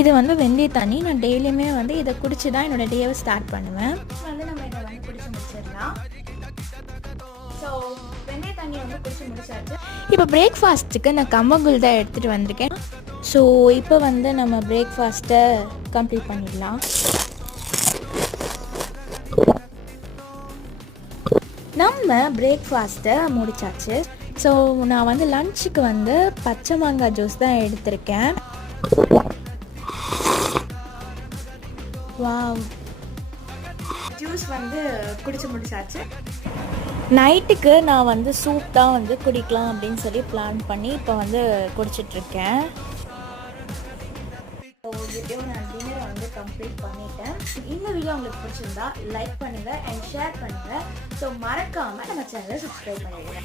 இது வந்து வெந்தய தண்ணி. நான் டெய்லியுமே வந்து இதை குடிச்சு தான் என்னோட டேவை ஸ்டார்ட் பண்ணுவேன். வந்து நம்ம இதை வந்து குடிச்சு முடிச்சிடலாம். ஸோ வெந்தய தண்ணி வந்து குடிச்சு முடிச்சாச்சு. இப்போ பிரேக்ஃபாஸ்ட்டுக்கு நான் கம்மங்கூழ் தான் எடுத்துகிட்டு வந்திருக்கேன். ஸோ இப்போ வந்து நம்ம பிரேக்ஃபாஸ்ட்டை கம்ப்ளீட் பண்ணிடலாம். நம்ம பிரேக்ஃபாஸ்ட்டை முடிச்சாச்சு. ஸோ நான் வந்து லஞ்சுக்கு வந்து பச்சை மாங்காய் ஜூஸ் தான் எடுத்திருக்கேன். வாவ், ஜூஸ் வந்து குடிச்சு முடிச்சாச்சு. நைட்டுக்கு நான் வந்து சூப் தான் வந்து குடிக்கலாம் அப்படின்னு சொல்லி பிளான் பண்ணி இப்போ வந்து குடிச்சிட்ருக்கேன். ஸோ எப்படியோ நான் டின்னரை வந்து கம்ப்ளீட் பண்ணிட்டேன். இந்த வீடியோ உங்களுக்கு பிடிச்சிருந்தா லைக் பண்ணுங்கள் அண்ட் ஷேர் பண்ணுங்கள். ஸோ மறக்காமல் நம்ம சேனலை சப்ஸ்கிரைப் பண்ணிடுங்க.